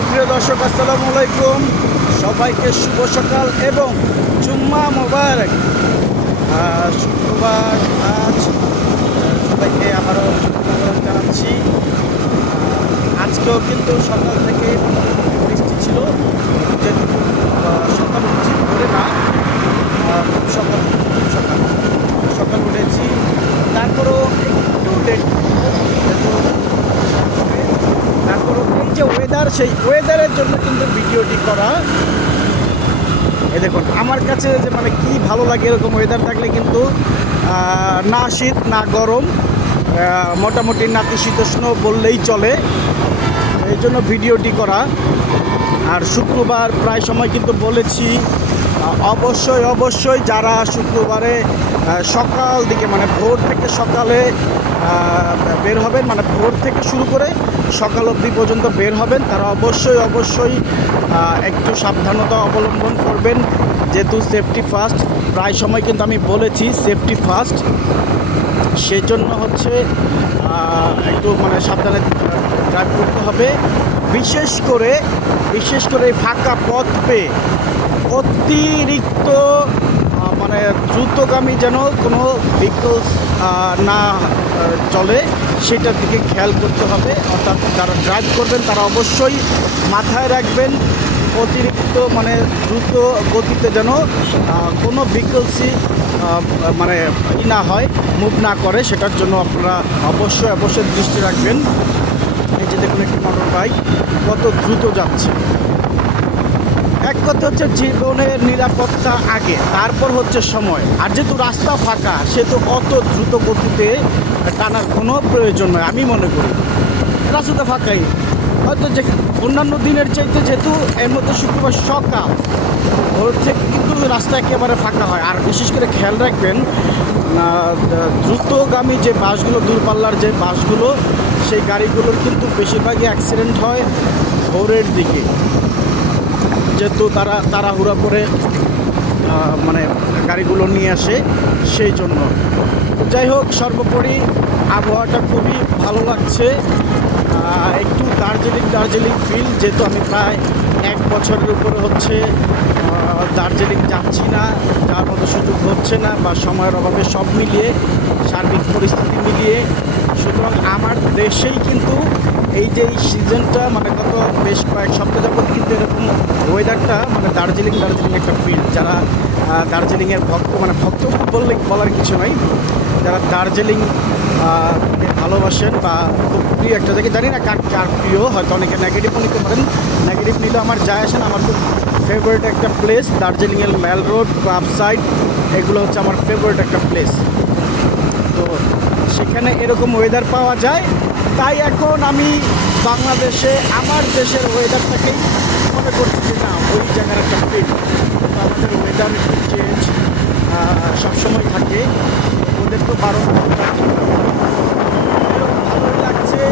সুপ্রিয় দর্শক, আসসালামু আলাইকুম। সবাইকে শুভ সকাল এবং জুম্মা মোবারক। শুক্রবার আজ সবাইকে আবারও মোবারক জানাচ্ছি। আজকেও কিন্তু সকাল থেকে বৃষ্টি ছিল, যেহেতু সকাল উঠছি করে না, সকাল সকাল সকাল উঠেছি, তারপরেও একটু লেট। তারপরও এই যে ওয়েদার, সেই ওয়েদারের জন্য কিন্তু ভিডিওটি করা। এই দেখুন, আমার কাছে যে মানে কি ভালো লাগে এরকম ওয়েদার থাকলে কিন্তু না শীত না গরম, মোটামুটি নাতিশীতোষ্ণ বললেই চলে। এই জন্য ভিডিওটি করা। আর শুক্রবার প্রায় সময় কিন্তু বলেছি, অবশ্যই অবশ্যই যারা শুক্রবারে সকাল দিকে মানে ভোর থেকে সকালে বের হবেন, মানে ভোর থেকে শুরু করে সকাল অবধি পর্যন্ত বের হবেন, তারা অবশ্যই অবশ্যই একটু সাবধানতা অবলম্বন করবেন, যেহেতু সেফটি ফার্স্ট। প্রায় সময় কিন্তু আমি বলেছি সেফটি ফার্স্ট, সেজন্য হচ্ছে একটু মানে সাবধানে ড্রাইভ করতে হবে। বিশেষ করে ফাঁকা পথ পেয়ে অতিরিক্ত মানে দ্রুতগামী যেন কোনো ভেহিকলস না চলে, সেটার দিকে খেয়াল করতে হবে। অর্থাৎ যারা ড্রাইভ করবেন তারা অবশ্যই মাথায় রাখবেন, অতিরিক্ত মানে দ্রুত গতিতে যেন কোনো ভেহিকলসই মানে না হয়, মুভ না করে, সেটার জন্য আপনারা অবশ্যই অবশ্যই দৃষ্টি রাখবেন। এই যে দেখুন, একটি মোটর বাইক কত দ্রুত যাচ্ছে। এক কথা হচ্ছে জীবনের নিরাপত্তা আগে, তারপর হচ্ছে সময়। আর যেহেতু রাস্তা ফাঁকা, সেহেতু অত দ্রুত গতিতে টানার কোনো প্রয়োজন নয় আমি মনে করি। রাস্তাটা ফাঁকাই, হয়তো যে অন্যান্য দিনের চাইতে যেহেতু এর মধ্যে শুক্রবার সকাল, ওর থেকে কিন্তু রাস্তা একেবারে ফাঁকা হয়। আর বিশেষ করে খেয়াল রাখবেন, দ্রুতগামী যে বাসগুলো, দূরপাল্লার যে বাসগুলো, সেই গাড়িগুলোর কিন্তু বেশিরভাগই অ্যাক্সিডেন্ট হয় ভোরের দিকে, যেহেতু তারা তাড়াহুড়া করে মানে গাড়িগুলো নিয়ে আসে, সেই জন্য। যাই হোক, সর্বোপরি আবহাওয়াটা খুবই ভালো লাগছে। একটু দার্জিলিং ফিল, যেহেতু আমি প্রায় 1 বছরের উপরে হচ্ছে দার্জিলিং যাচ্ছি না, যার মতো সুযোগ হচ্ছে না বা সময়ের অভাবে, সব মিলিয়ে সার্বিক পরিস্থিতি মিলিয়ে। সুতরাং আমার দেশেই কিন্তু এই যে এই সিজনটা মানে গত বেশ কয়েক সপ্তাহ যাবত কিন্তু এরকম ওয়েদারটা, মানে দার্জিলিং একটা ফিল। যারা দার্জিলিংয়ের ভক্ত বলার কিছু নাই, যারা দার্জিলিং ভালোবাসেন বা খুব প্রিয় একটা জায়গায়, জানি না কার প্রিয়, হয়তো অনেকে নেগেটিভও নিতে পারেন। নেগেটিভ নিলে আমার যায় আসেন, আমার খুব ফেভারিট একটা প্লেস দার্জিলিংয়ের ম্যাল রোড, ক্লাব সাইড, এগুলো হচ্ছে আমার ফেভারিট একটা প্লেস। তো সেখানে এরকম ওয়েদার পাওয়া যায়, তাই এখন আমি বাংলাদেশে আমার দেশের ওয়েদারটাকেই মনে করছি যে না, ওই জায়গার একটা ফিল। আমাদের ওয়েদার একটু চেঞ্জ সবসময় থাকে, ওদের তো 12 ভালোই লাগছে।